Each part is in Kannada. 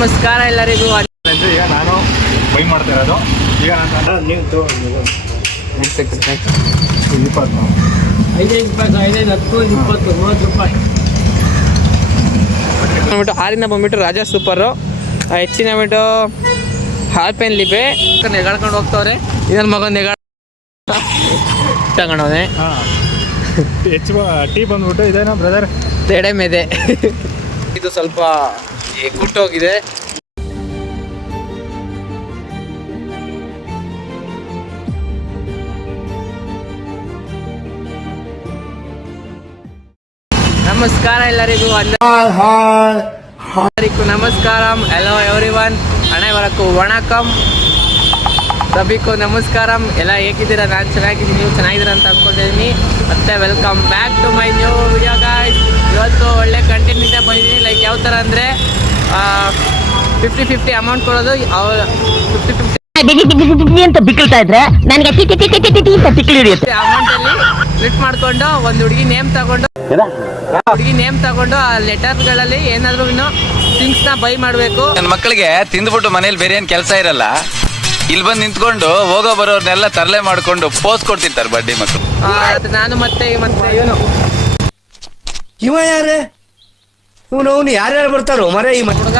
ನಮಸ್ಕಾರ ಎಲ್ಲರಿಗೂ. ಈಗ ನಾನು ಬೈ ಮಾಡ್ತಾ ಇರೋದು. ಈಗ ನಾನು ನೀವು ಇಪ್ಪತ್ತು 6ರಿಂದ ಬಂದ್ಬಿಟ್ಟು ರಾಜಾ ಸೂಪರು, ಹೆಚ್ಚಿನ ಬಿಟ್ಟು ಹಾಲ್ಪೇನ್ ಲಿಬೆ ನೆಗಾಡ್ಕೊಂಡು ಹೋಗ್ತವ್ರೆ. ಇದನ್ನ ಮಗ ತಗೊಂಡವನೆ. ಟೀ ಬಂದ್ಬಿಟ್ಟು ಇದೇನೋ ಬ್ರದರ್ ತೆಡೆ ಮೆದೆ. ಇದು ಸ್ವಲ್ಪ ಕುಟ್ಟೋಗಿದೆ. ನಮಸ್ಕಾರ ಎಲ್ಲರಿಗೂ. ನಮಸ್ಕಾರಂ. ಹೆಲೋ ಎವ್ರಿವನ್, ಅನೇವರಕ್ಕೂ ವಣಕಂ, ಸಭಿಕೋ ನಮಸ್ಕಾರಂ. ಎಲ್ಲ ಹೇಗಿದ್ದೀರಾ? ನಾನು ಚೆನ್ನಾಗಿದ್ದೀನಿ, ನೀವು ಚೆನ್ನಾಗಿದ್ದೀರಾ ಅಂತ ಅಂದ್ಕೊಂಡಿದ್ದೀನಿ. ಮತ್ತೆ welcome back to my new video guys. ಇವತ್ತು ಒಳ್ಳೆ ಕಂಟೆಂಟ್ ಇಂದ ಬಂದಿದ್ದೀನಿ. ಲೈಕ್ ಯಾವ ಥರ ಅಂದರೆ 50-50 ಅಮೌಂಟ್ ಕೊಡೋದು. 50-50 ಅಂತ ಬಿಕ್ಕಳ್ತಾ ಇದ್ರೆ ನನಗೆ ಅಮೌಂಟಲ್ಲಿ ಸ್ಪ್ಲಿಟ್ ಮಾಡಿಕೊಂಡು ಒಂದು ಹುಡುಗಿ ನೇಮ್ ತಗೊಂಡು ಆ ಲೆಟರ್ಗಳಲ್ಲಿ ಏನಾದರೂ ಥಿಂಗ್ಸ್ನ ಬೈ ಮಾಡಬೇಕು. ನನ್ನ ಮಕ್ಕಳಿಗೆ ತಿಂದ್ಬಿಟ್ಟು ಮನೇಲಿ ಬೇರೆ ಏನು ಕೆಲಸ ಇರಲ್ಲ, ಇಲ್ಲಿ ಬಂದು ನಿಂತ್ಕೊಂಡು ಹೋಗೋ ಬರೋರ್ನೆಲ್ಲ ತರಲೆ ಮಾಡ್ಕೊಂಡು ಪೋಸ್ ಕೊಡ್ತಿರ್ತಾರೆ ಬಡ್ಡಿ ಮಕ್ಕಳು. ನಾನು ಮತ್ತೆ ಇವನು ಇವ ಯಾರೇ ಇವನು ಯಾರ್ಯಾರು ಬರ್ತಾರೋ ಮರೇ ಈ ಹುಡುಗ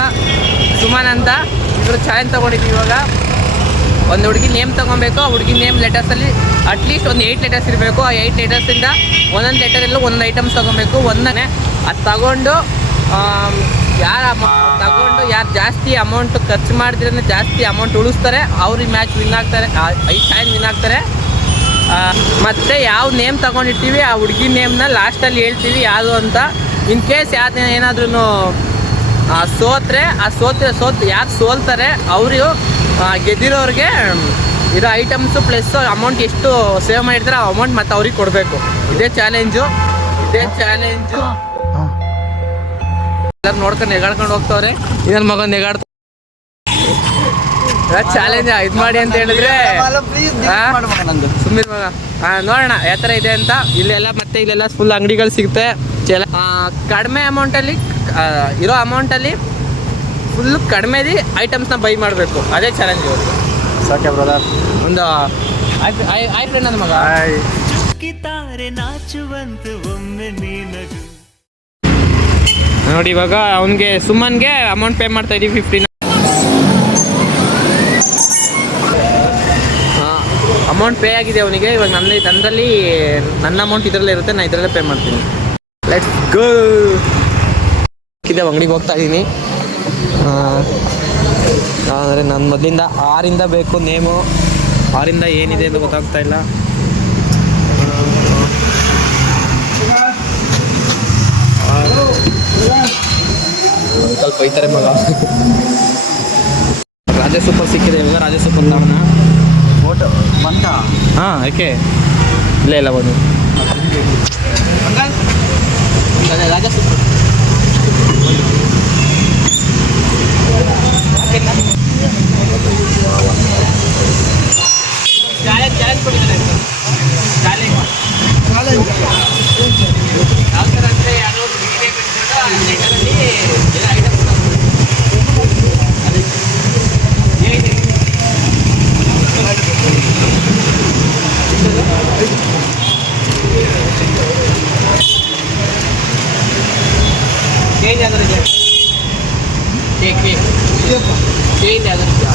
ಸುಮನ್ ಅಂತ ಇವರು ಚಾಲೆಂಜ್ ತಗೊಂಡಿದ್ದೀವಿ. ಇವಾಗ ಒಂದು ಹುಡುಗಿ ನೇಮ್ ತೊಗೊಬೇಕು. ಆ ಹುಡುಗಿ ನೇಮ್ ಲೆಟರ್ಸಲ್ಲಿ ಅಟ್ಲೀಸ್ಟ್ ಒಂದು 8 ಲೆಟರ್ಸ್ ಇರಬೇಕು. ಆ 8 ಲೆಟರ್ಸಿಂದ ಒಂದೊಂದು ಲೆಟರಲ್ಲೂ ಒಂದೊಂದು ಐಟಮ್ಸ್ ತೊಗೊಬೇಕು. ಒಂದನೇ ಅದು ತಗೊಂಡು ಯಾರು ಜಾಸ್ತಿ ಅಮೌಂಟ್ ಖರ್ಚು ಮಾಡಿದ್ರೆ ಜಾಸ್ತಿ ಅಮೌಂಟ್ ಉಳಿಸ್ತಾರೆ, ಅವ್ರು ಈ ಮ್ಯಾಚ್ ವಿನ್ ಆಗ್ತಾರೆ, 5 ಕಾಯಿನ್ ವಿನ್ ಆಗ್ತಾರೆ. ಮತ್ತು ಯಾವ ನೇಮ್ ತೊಗೊಂಡಿರ್ತೀವಿ ಆ ಹುಡುಗಿ ನೇಮ್ನ ಲಾಸ್ಟಲ್ಲಿ ಹೇಳ್ತೀವಿ ಯಾವುದು ಅಂತ. ಇನ್ ಕೇಸ್ ಯಾರು ಏನಾದ್ರೂ ಸೋತ್ರೆ ಯಾರು ಸೋಲ್ತಾರೆ ಅವರು ಗೆದ್ದಿರೋರಿಗೆ ಇರೋ ಐಟಮ್ಸು ಪ್ಲಸ್ ಅಮೌಂಟ್ ಎಷ್ಟು ಸೇವ್ ಮಾಡಿರ್ತಾರೆ ಆ ಅಮೌಂಟ್ ಮತ್ತೆ ಅವ್ರಿಗೆ ಕೊಡಬೇಕು. ಇದೇ ಚಾಲೆಂಜು. ಎಲ್ಲರೂ ನೋಡ್ಕೊಂಡು ನೆಗಾಡ್ಕೊಂಡು ಹೋಗ್ತವ್ರೆ. ಇದನ್ನ ಮಗ ನೆಗಾಡ್ತ ಚಾಲೆಂಜ್ ಇದು ಮಾಡಿ ಅಂತ ಹೇಳಿದ್ರೆ ಸುಮ್ಮನೆ ಮಗ ನೋಡೋಣ ಯಾವ ಥರ ಇದೆ ಅಂತ. ಇಲ್ಲೆಲ್ಲ ಫುಲ್ ಅಂಗಡಿಗಳು ಸಿಗುತ್ತೆ. ಕಡಿಮೆ ಅಮೌಂಟಲ್ಲಿ ಇರೋ ಅಮೌಂಟಲ್ಲಿ ಫುಲ್ ಕಡಿಮೆದಿ ಐಟಮ್ಸ್ನ ಬೈ ಮಾಡಬೇಕು. ಅದೇ ಚಾಲೆಂಜ್ ಇವತ್ತು. ಸಾಕೆ ಬ್ರದರ್. ಒಂದು ಐ ಫ್ರೆಂಡ್ ನನ್ನ ಮಗ ನೋಡಿ. ಇವಾಗ ಅವನಿಗೆ ಸುಮನ್ಗೆ ಅಮೌಂಟ್ ಪೇ ಮಾಡ್ತಾ ಇದೀವಿ 50. ಅಮೌಂಟ್ ಪೇ ಆಗಿದೆ ಅವನಿಗೆ. ಇವಾಗ ನನ್ನಲ್ಲಿ ನನ್ನ ಅಮೌಂಟ್ ಇದರಲ್ಲೇ ಇರುತ್ತೆ, ನಾನು ಇದರಲ್ಲೇ ಪೇ ಮಾಡ್ತೀನಿ. Let's go. ಅಂಗಡಿಗೆ ಹೋಗ್ತಾ ಇದ್ದೀನಿ. ಅಂದರೆ ನನ್ನ ಮೊದಲಿಂದ 6ರಿಂದ ಬೇಕು ನೇಮು. 6ರಿಂದ ಏನಿದೆ ಅಂತ ಗೊತ್ತಾಗ್ತಾ ಇಲ್ಲ. ಸ್ವಲ್ಪ ಬೈತಾರೆ ಮಗ. ರಾಜಾ ಸೂಪರ್ ಸಿಕ್ಕಿದೆ ಇವಾಗ. ರಾಜಾ ಸೂಪರ್ ತಗೋಣ. ಫೋಟೋ ಬಂತ? ಹಾಂ, ಯಾಕೆ ಇಲ್ಲ ಬಂದು ರಾಜಾ ಸೂಪರ್ ಚಾಲೆಂಜ್ ಕೊಟ್ಟಿದ್ದಾರೆ. ಯಾವ ಥರ ಅಂದರೆ ಯಾವುದೋ ಒಂದು ವಿಡಿಯೋ ಬಿಟ್ಕೊಂಡು ಲೆಟರಲ್ಲಿ ಎಲ್ಲ ಐಟಮ್ಸ್ ಚೇಂಜ್ ಆಗೋದಿದೆ. ಚೇಂಜ್ ಆಗೋದಿಲ್ಲ.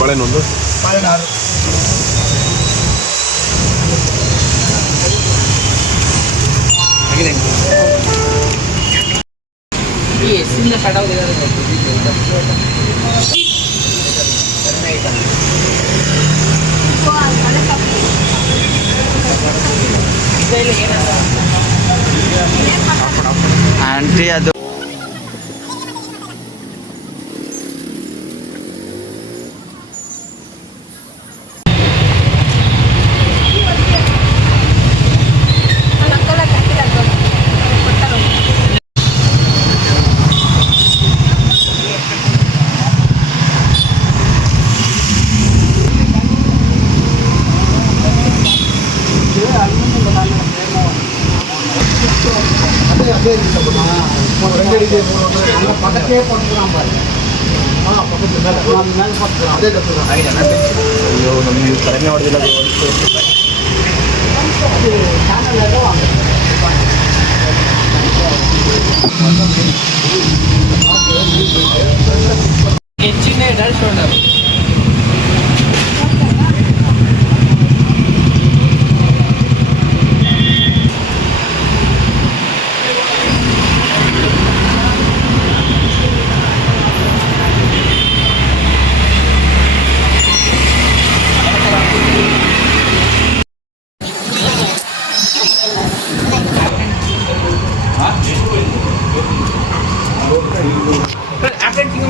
ಬಾಳೆನೊಂದು ಎಷ್ಟಿಂದ ಕಟಾವಿದ್ದಾರೆ ಆಂಟಿ ಅದು ಅಯ್ಯೋ ನಮ್ಗೆ ಕಡಿಮೆ ಹೊಡೆದಿಲ್ಲ. ಹೆಚ್ಚಿನ ಡಲ್ ಶೋಲ್ಡರ್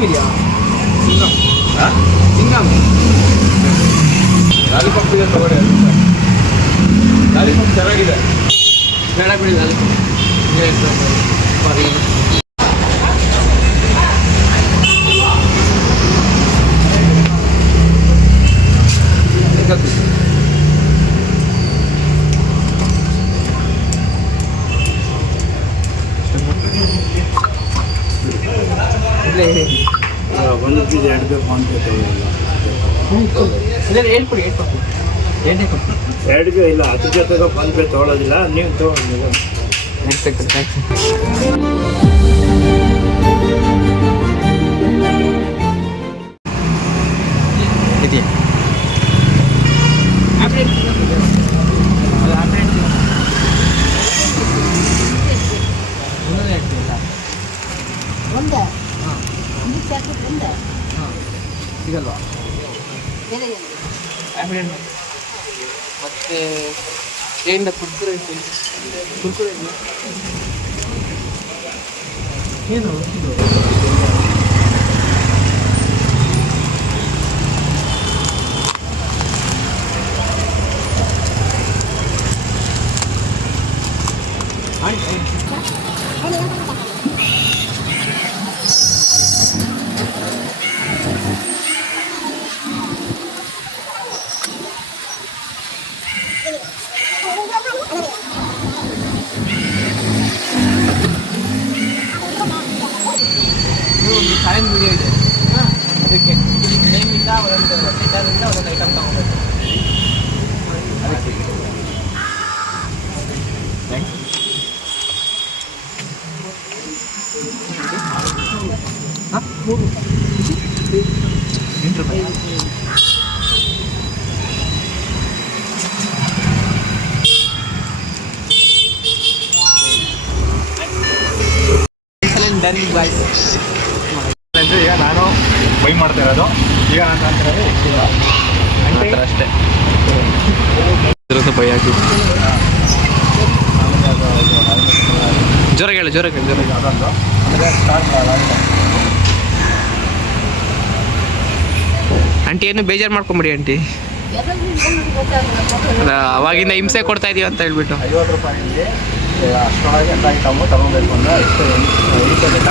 ಇದೆಯಾ ಸಿಂಗಮ್ ಲಾಲಿಪಾಪ್ ಇದೆ ತಗೊಳ್ಳಿ. ಲಾಲಿಪಾಪ್ ಚೆನ್ನಾಗಿದೆ. ಬೇಡ ಬಿಡಿ ಒಂದು ಪೀಸ್ ಎರಡು ಬೇಕು ಅಂತ ಹೇಳ್ಕೊಡಿ ಎಣ್ಣೆ ಕೊಟ್ಟು ಎರಡಿಗೆ ಇಲ್ಲ, ಅದ್ರ ಜೊತೆಗೆ ಫೋನ್ ಪೇ ತೊಗೊಳೋದಿಲ್ಲ, ನೀವು ತೊಗೊಂಡು ಇದೆಯಾ ಸಿಗಲ್ವಾ ಮತ್ತೆ ಏನಿಲ್ಲ ಕುರ್ಕುರೆ ಏನು ಒಂದು ಸೈನ್ ವಿಡಿಯೋ ಇದೆ ಅದಕ್ಕೆ ನೇಮಿಂದ ಒಂದೊಂದು ಲೆಟರಿಂದ ಒಂದೊಂದು ಐಟಮ್ ತಗೋಬೇಕು ಅದಕ್ಕೆ ಹಾಂ 8 ರೂಪಾಯಿ ಡನ್ ಬಾಯ್ಸ್. ಅಂದರೆ ಈಗ ನಾನು ಬೈ ಮಾಡ್ತಾ ಇರೋದು, ಈಗ ನಾನು ಅಂತಿರೋದು ಅಷ್ಟೇ ಭಯ ಆಗಿ ಜೋರಾಗಿ ಹೇಳಿ ಅದೊಂದು ಅಂದರೆ ಸ್ಟಾರ್ಟ್ ಆಂಟಿ ಏನು ಬೇಜಾರು ಮಾಡ್ಕೊಂಬಿಡಿ ಆಂಟಿ, ಅವಾಗಿಂದ ಹಿಂಸೆ ಕೊಡ್ತಾ ಇದೀವಿ ಅಂತ ಹೇಳ್ಬಿಟ್ಟು 50 ರೂಪಾಯಿಗೆ ಅಷ್ಟರೊಳಗೆ ಎಲ್ಲ ಐಟಮು ತೊಗೊಬೇಕು ಅಂದರೆ ಎಷ್ಟು 8 ಲೆಕ್ಕ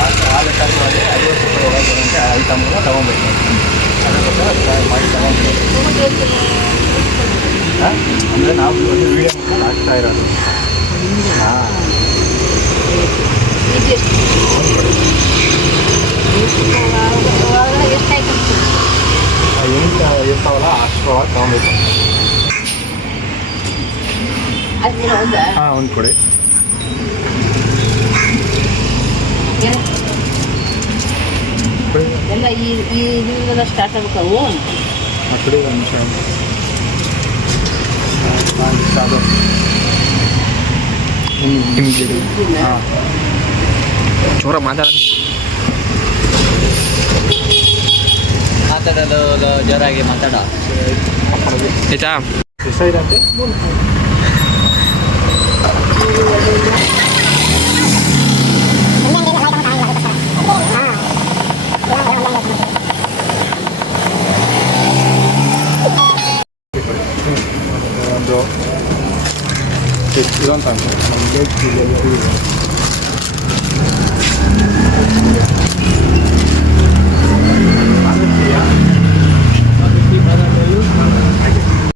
ಆ ಲೆಕ್ಕದಲ್ಲಿ 50 ರೂಪಾಯಿ ಒಳಗೆ ಬರೋಂಥ ಐಟಮ್ನ ತೊಗೊಬೇಕು. ಅದಕ್ಕೋಸ್ಕರ ಮಾಡಿ ತೊಗೊಬೇಕು. ಅಂದರೆ ನಾವು ಒಂದು ವೀಡಿಯೋ ಮುಖಾಂತರ ಹಾಕ್ತಾ ಇರೋದು. ಹಾಂ ಎಂಟು ಇರ್ತಾವಲ್ಲ ಅಷ್ಟರೊಳಗೆ ತೊಗೊಬೇಕು. ಹಾಂ ಒಂದು ಕೊಡಿ. ಎಲ್ಲ ಇದರಿಂದ ಸ್ಟಾರ್ಟ್ ಆಗ್ಬೇಕು ಅವು ಆ ಕಡೆ ಒಂದು ನಿಮಿಷ. ಅದು ಹಾಂ ಜೋರ ಮಾತಾಡೋದು ಜೋರಾಗಿ ಮಾತಾಡೋ ಆಯ್ತಾ. ಎಷ್ಟಾಗಿದೆ ಅಂತೆ? ಒಂದು ಇದೊಂದು ನಮಗೆ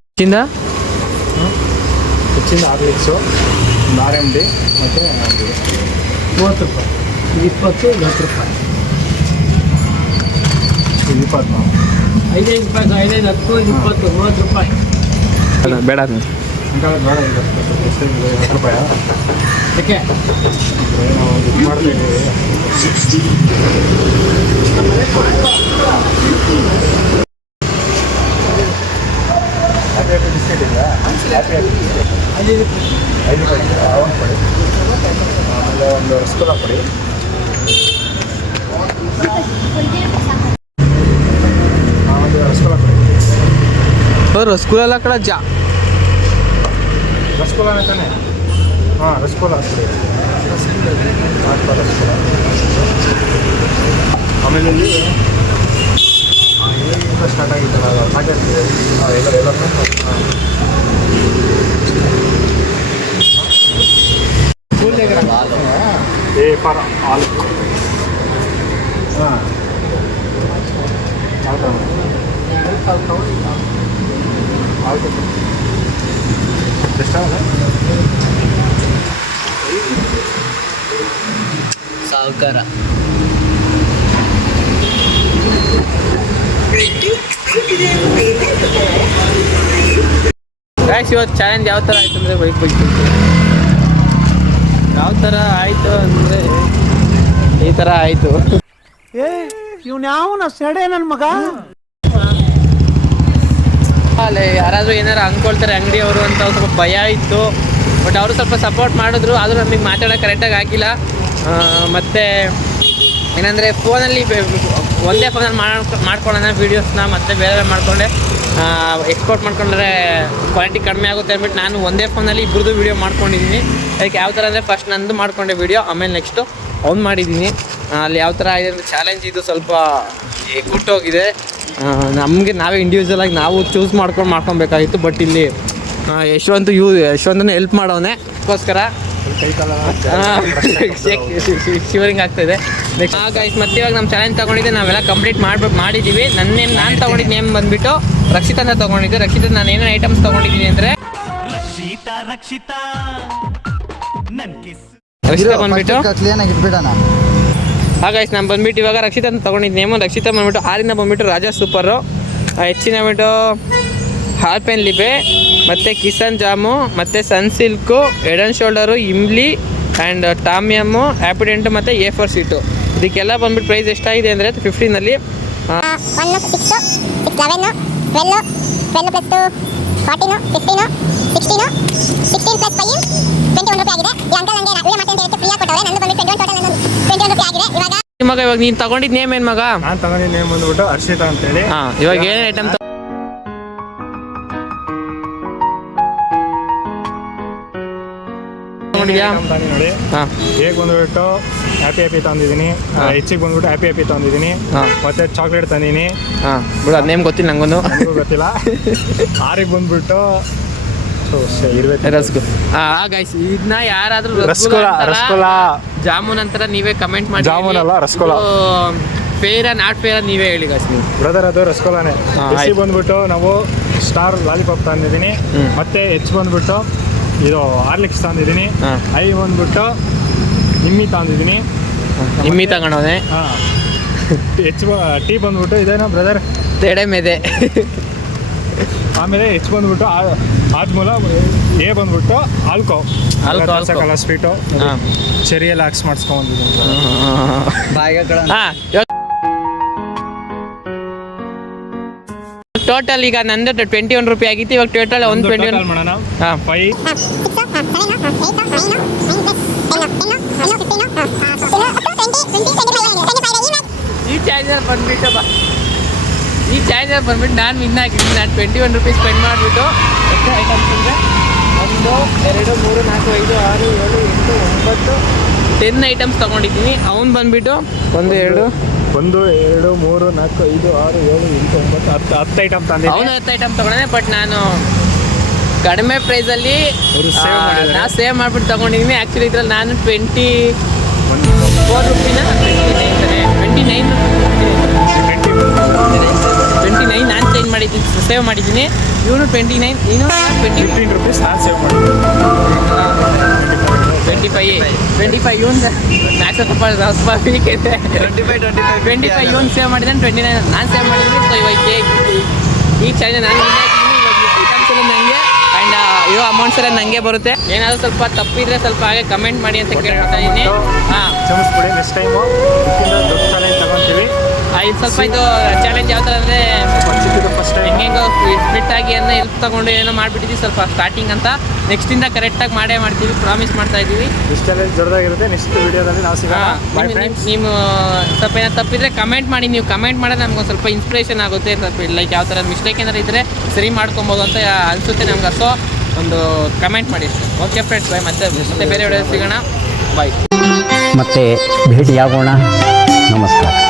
ಹೆಚ್ಚಿಂದ ಹೆಚ್ಚಿಂದ 6 ಮಿಕ್ಸು ಒಂದು RMD ಮತ್ತು ಒಂದು 30 ರೂಪಾಯಿ, 20, 10 ರೂಪಾಯಿ, 20 5 ರೂಪಾಯಿ, 5, 10, 20, 30 ರೂಪಾಯಿ. ಬೇಡ ಅಂಕಲ್ ಬೇಡ ಈಗ ಎಷ್ಟು 10 ರೂಪಾಯಿ ಯಾಕೆ ನಾವು ಇದು ಮಾಡ್ತಾ ಇದ್ದೀವಿ. ಹ್ಯಾಪಿ ಬಿಸ್ಕೆಟ್ ಇಲ್ಲ ಹ್ಯಾಪಿ ಬಿಸ್ಕೆಟ್ 5 ರೂಪಾಯಿ ಒಂದು ಕೊಡಿ. ಆಮೇಲೆ ಒಂದು ರಸಗುಲ್ಲ ಕೊಡಿ. ಒಂದು ರಸಗುಲ್ಲ ಕೊಡಿ. ರಸಗುಲ್ಲ ಕಡೆ ರಸಗುಲ್ಲನೇ ತಾನೆ? ಹಾಂ ರಸಗುಲ್ಲ ಕೊಡಿ. ರಸಗುಲ್ಲ ಆಮೇಲೆ ಇಲ್ಲಿ ಈಗ ಸ್ಟಾರ್ಟ್ ಆಗಿತ್ತಲ್ಲ ಅದು ಪ್ಯಾಕೆಟ್ ಎಲ್ಲ ಫಾರ್ ಆಲ್ ಹಾಂ ಆಯ್ತು ಎಷ್ಟಾಗಲ್ಲ ಸಾವುಕಾರ ಗೈಸ್ ಇವತ್ತು ಚಾಲೆಂಜ್ ಯಾವ ಥರ ಆಯಿತು ಅಂದರೆ ಬೈಕ್ ಯಾವ ಥರ ಆಯಿತು ಅಂದರೆ ಈ ಥರ ಆಯಿತು. ಇವ್ನ ಸೆಡೆ ನನ್ನ ಮಗ. ಅಲ್ಲೇ ಯಾರಾದರೂ ಏನಾರು ಅಂದ್ಕೊಳ್ತಾರೆ ಅಂಗಡಿಯವರು ಅಂತ ಸ್ವಲ್ಪ ಭಯ ಇತ್ತು. ಬಟ್ ಅವರು ಸ್ವಲ್ಪ ಸಪೋರ್ಟ್ ಮಾಡಿದ್ರು, ಆದರೂ ನಮಗೆ ಮಾತಾಡೋಕೆ ಕರೆಕ್ಟಾಗಿ ಆಗಿಲ್ಲ. ಮತ್ತು ಏನಂದರೆ ಫೋನಲ್ಲಿ ಒಂದೇ ಫೋನಲ್ಲಿ ಮಾಡ್ಕೊಳ್ಳೋಣ ವೀಡಿಯೋಸ್ನ ಮತ್ತು ಬೇರೆ ಮಾಡಿಕೊಂಡೆ ಎಕ್ಸ್ಪೋರ್ಟ್ ಮಾಡ್ಕೊಂಡ್ರೆ ಕ್ವಾಲಿಟಿ ಕಡಿಮೆ ಆಗುತ್ತೆ ಅಂದ್ಬಿಟ್ಟು ನಾನು ಒಂದೇ ಫೋನಲ್ಲಿ ಇಬ್ಬರದು ವೀಡಿಯೋ ಮಾಡ್ಕೊಂಡಿದ್ದೀನಿ. ಅದಕ್ಕೆ ಯಾವ ಥರ ಅಂದರೆ ಫಸ್ಟ್ ನಂದು ಮಾಡ್ಕೊಂಡೆ ವೀಡಿಯೋ, ಆಮೇಲೆ ನೆಕ್ಸ್ಟು ಅವ್ನು ಮಾಡಿದ್ದೀನಿ. ಅಲ್ಲಿ ಯಾವ ಥರ ಇದೆ ಅಂದರೆ ಚಾಲೆಂಜ್ ಇದು ಸ್ವಲ್ಪ ಗುಟ್ಟೋಗಿದೆ. ನಮಗೆ ನಾವೇ ಇಂಡಿವಿಜುವಲ್ ಆಗಿ ನಾವು ಚೂಸ್ ಮಾಡ್ಕೊಬೇಕಾಗಿತ್ತು. ಬಟ್ ಇಲ್ಲಿ ಯಶವಂತನ ಹೆಲ್ಪ್ ಮಾಡೋನೆ ಅದಕ್ಕೋಸ್ಕರ ಶಿವರಿಂಗ್ ಆಗ್ತಾಯಿದೆ. ನೆಕ್ಸ್ಟ್ ಗೈಸ್ ಮತ್ತೆ ಇವಾಗ ನಮ್ಮ ಚಾಲೆಂಜ್ ತೊಗೊಂಡಿದ್ದೆ, ನಾವೆಲ್ಲ ಕಂಪ್ಲೀಟ್ ಮಾಡಿದ್ದೀವಿ. ನಾನು ತೊಗೊಂಡಿದ್ದು ನೇಮ್ ಬಂದುಬಿಟ್ಟು ರಕ್ಷಿತಾ ಅಂತ ತೊಗೊಂಡಿದ್ದೆ. ರಕ್ಷಿತಾ ನಾನು ಏನೇನು ಐಟಮ್ಸ್ ತೊಗೊಂಡಿದ್ದೀನಿ ಅಂದರೆ ರಕ್ಷಿತಾ ಬಂದುಬಿಟ್ಟು ಕ್ಲೀನಾಗಿ ಇಟ್ಬಿಡೋಣ. ಗೈಸ್ ನಾನು ಬಂದುಬಿಟ್ಟು ಇವಾಗ ರಕ್ಷಿತಾ ಅಂತ ತೊಗೊಂಡಿದ್ದು ನೇಮು. ರಕ್ಷಿತಾ ಬಂದುಬಿಟ್ಟು ಆರಿಂದ ಬಂದುಬಿಟ್ಟು ರಾಜಾ ಸೂಪರು, ಹೆಚ್ಚಿನ ಬಂದುಬಿಟ್ಟು ಹಾಲ್ ಪೆನ್ ಲಿಬೆ ಮತ್ತು ಕಿಸನ್ ಜಾಮು ಮತ್ತು Sunsilk, Head and Shoulders, Imli and ಟಾಮಿಯಮ್ಮು, ಆ್ಯಪಿಡೆಂಟು ಮತ್ತು A4 ಸೀಟು. ಇದಕ್ಕೆಲ್ಲ ಬಂದುಬಿಟ್ಟು ಪ್ರೈಸ್ ಎಷ್ಟಾಗಿದೆ ಅಂದರೆ 15ನಲ್ಲಿ 1, 6, 6, 11, 12, 12 + 2, 14, 15, 16, 16 + 5, 21 ರೂಪಾಯಿ ಆಗಿದೆ. ಈ ಅಂಕಲ್ ನನಗೆ ವಿಡಿಯೋ ಮಾಡ್ತೀನಿ ಅಂತ ಫ್ರೀಯಾಗಿ ಕೊಟ್ಟವ್ರೆ. ನಂದು ಬಂದು 21 ಟೋಟಲ್ 21 ರೂಪಾಯಿ ಆಗಿದೆ. ಇವಾಗ ನೀನು ತೊಗೊಂಡಿದ್ದು ನೇಮ್ ಏನು ಮಗ? ನಾನು ತಗೊಂಡಿದ್ದು ನೇಮ್ ಬಂದ್ಬಿಟ್ಟು ಹರ್ಷಿತಾ ಅಂತೇಳಿ. ಹಾಂ, ಇವಾಗ ಏನು ಐಟಮ್ ತಗೊಂಡಿದ್ಯಾ? ನೋಡಿ ಹಾಂ, ಹೇಗೆ ಬಂದ್ಬಿಟ್ಟು ಹ್ಯಾಪಿ ತಂದಿದ್ದೀನಿ, ಹೆಚ್ಚಿಗೆ ಬಂದ್ಬಿಟ್ಟು ಹ್ಯಾಪಿ ತಂದಿದ್ದೀನಿ, ಮತ್ತೆ ಚಾಕ್ಲೇಟ್ ತಂದಿದ್ದೀನಿ. ಹಾಂ ಬಿಡು, ಅದು ನೇಮ್ ಗೊತ್ತಿಲ್ಲ ನಂಗೊಂದು, ನನಗೂ ಗೊತ್ತಿಲ್ಲ. ಆರಿಗೆ ಬಂದ್ಬಿಟ್ಟು ರಸ್ಗು. ಗೈಸ್ ಇದನ್ನ ಯಾರಾದರೂ ರಸಗುಲ್ಲ ಜಾಮೂನ್ ಅಂತಾರ ನೀವೇ ಕಮೆಂಟ್ ಮಾಡಿ. ಜಾಮೂನ್ ಅಲ್ಲ, ರಸಗುಲ್ಲ. ಫೇರಾ ನಾಟ್ ಫೇರಾ ನೀವೇ ಹೇಳಿ ಗೈಸ್ ನೀವು. ಬ್ರದರ್ ಅದು ರಸಗುಲ್ಲಾನೇ. ಹೆಚ್ಚಿಗೆ ಬಂದ್ಬಿಟ್ಟು ನಾವು ಸ್ಟಾರ್ ಲಾಲಿಪಾಪ್ ತಂದಿದ್ದೀನಿ, ಮತ್ತೆ ಹೆಚ್ಚು ಬಂದ್ಬಿಟ್ಟು ಇದು ಹಾರ್ಲಿಕ್ಸ್ ತಂದಿದ್ದೀನಿ. ಐ ಬಂದ್ಬಿಟ್ಟು ಇಮ್ಮಿ ತಂದಿದ್ದೀನಿ. ಇಮ್ಮಿ ತಗೊಂಡವನೆ. ಹಾಂ, ಹೆಚ್ಚು ಟೀ ಬಂದ್ಬಿಟ್ಟು ಇದೇನಾ ಬ್ರದರ್ ತೆಡೆ ಮೆದೆ. ಆಮೇಲೆ ಹೆಚ್ಚು ಬಂದ್ಬಿಟ್ಟು ಆದ್ಮೂಲ ಎ ಬಂದ್ಬಿಟ್ಟು ಆಲ್ಕೋ ಕಲರ್ ಸ್ವೀಟು ಚೆರಿ ಎಲ್ಲ ಹಾಕ್ಸ್ ಮಾಡಿಸ್ಕೊಂಡ್ಬಂದಿದ್ದೀನಿ. ಟೋಟಲ್ ಈಗ ನಂದು 21 ರೂಪಾಯಿ ಆಗಿತ್ತು. ಇವಾಗ ಟೋಟಲ್ 121 ಮಾಡೋಣ. ಹಾಂ, 5 ಈ ಚಾರ್ಜರ್ ಬಂದ್ಬಿಟ್ಟು ನಾನು ವಿನ್ ಆಗಿದ್ದೀನಿ. ನಾನು 21 ರೂಪೀಸ್ ಸ್ಪೆಂಡ್ ಮಾಡಿಬಿಟ್ಟು ಎಷ್ಟು ಐಟಮ್ಸ್ ಅಂದರೆ 1, 2, 3, 4, 5, 6, 7, 8, 9, 10 ಐಟಮ್ಸ್ ತೊಗೊಂಡಿದ್ದೀನಿ. ಅವ್ನು ಬಂದುಬಿಟ್ಟು 1, 2, 1, 2, 3, 4, 5, 6, 7, 8, 9, 10 ಐಟಮ್ ತಂದೆ. ಅವನು 10 ಐಟಮ್ ತೊಗೊಂಡೆ. ಬಟ್ ನಾನು ಕಡಿಮೆ ಪ್ರೈಸಲ್ಲಿ ನಾನು ಸೇವ್ ಮಾಡಿಬಿಟ್ಟು ತೊಗೊಂಡಿದ್ದೀನಿ. ಆ್ಯಕ್ಚುಲಿ ಇದ್ರಲ್ಲಿ ನಾನು 24 ರೂಪಿನ 29 ನಾನು ಚೇಂಜ್ ಮಾಡಿದ್ದೀನಿ, ಸೇವ್ ಮಾಡಿದ್ದೀನಿ. ಇವನು 29, ನೀನು 15 ರೂಪೀಸ್ ನಾನು ಸೇವ್ ಮಾಡಿದ್ದೀನಿ. 25 ಇವನ್ ಮ್ಯಾಕ್ಸ್ ಸ್ವಲ್ಪ ವೀಕ್ ಇದೆ. 25 ಇವನ್ ಸೇವ್ ಮಾಡಿದ್ದಾನೆ, 29 ನಾನು ಸೇವ್ ಮಾಡಿದ್ದೀನಿ. ಸೊ ಇವಾಗ ಈ ಚಾಲೆಂಜ್ ನಾನು ಐಟಮ್ಸ್ ಎಲ್ಲ ನನಗೆ ಆ್ಯಂಡ್ ಇರೋ ಅಮೌಂಟ್ಸ್ ಎಲ್ಲ ನನಗೆ ಬರುತ್ತೆ. ಏನಾದರೂ ಸ್ವಲ್ಪ ತಪ್ಪಿದ್ರೆ ಸ್ವಲ್ಪ ಹಾಗೆ ಕಮೆಂಟ್ ಮಾಡಿ ಅಂತ ಕೇಳ್ತಾ ಇದ್ದೀನಿ. ಹಾಂ, ಕ್ಷಮಿಸ್ಬಿಡಿ, ನೆಕ್ಸ್ಟ್ ಟೈಮು ಇದಕ್ಕಿಂತ ದೊಡ್ಡ ಚಾಲೆಂಜ್ ತಗೊತೀವಿ. ಇದು ಸ್ವಲ್ಪ ಇದು ಚಾಲೆಂಜ್ ಯಾವ ಥರ ಅಂದರೆ ಫಸ್ಟ್ ಟೈಮ್ ಹೆಂಗೆಂಗೋ ಸ್ಪ್ಲಿಟ್ ಆಗಿ ಏನೋ ಹೆಲ್ಪ್ ತೊಗೊಂಡು ಏನೋ ಮಾಡಿಬಿಟ್ಟಿದ್ದೀವಿ ಸ್ವಲ್ಪ ಸ್ಟಾರ್ಟಿಂಗ್ ಅಂತ. ನೆಕ್ಸ್ಟಿಂದ ಕರೆಕ್ಟಾಗಿ ಮಾಡೇ ಮಾಡ್ತೀವಿ, ಪ್ರಾಮಿಸ್ ಮಾಡ್ತಾ ಇದ್ದೀವಿ. ಇಷ್ಟು ಚಾಲೆಂಜ್ ದೊಡ್ಡದಾಗಿರುತ್ತೆ. ನೆಕ್ಸ್ಟ್ ವಿಡಿಯೋದಲ್ಲಿ ನಾವು ಸಿಗೋಣ. Bye friends. ನೀವು ಸ್ವಲ್ಪ ಏನೋ ತಪ್ಪಿದ್ರೆ ಕಮೆಂಟ್ ಮಾಡಿ. ನೀವು ಕಮೆಂಟ್ ಮಾಡೋದು ನಮ್ಗೆ ಸ್ವಲ್ಪ ಇನ್ಸ್ಪಿರೇಷನ್ ಆಗುತ್ತೆ. ಸ್ವಲ್ಪ ಲೈಕ್ ಯಾವ ಥರ ಮಿಸ್ಟೇಕ್ ಏನಾದ್ರು ಇದ್ದರೆ ಸರಿ ಮಾಡ್ಕೊಬೋದು ಅಂತ ಅನಿಸುತ್ತೆ ನಮ್ಗೆ. ಸೊ ಒಂದು ಕಮೆಂಟ್ ಮಾಡಿ. ಓಕೆ ಫ್ರೆಂಡ್ಸ್, ಬಾಯ್. ಮತ್ತೆ ಬೇರೆ ವಿಡಿಯೋ ಸಿಗೋಣ. ಬಾಯ್. ಮತ್ತೆ ಭೇಟಿಯಾಗೋಣ. ನಮಸ್ಕಾರ.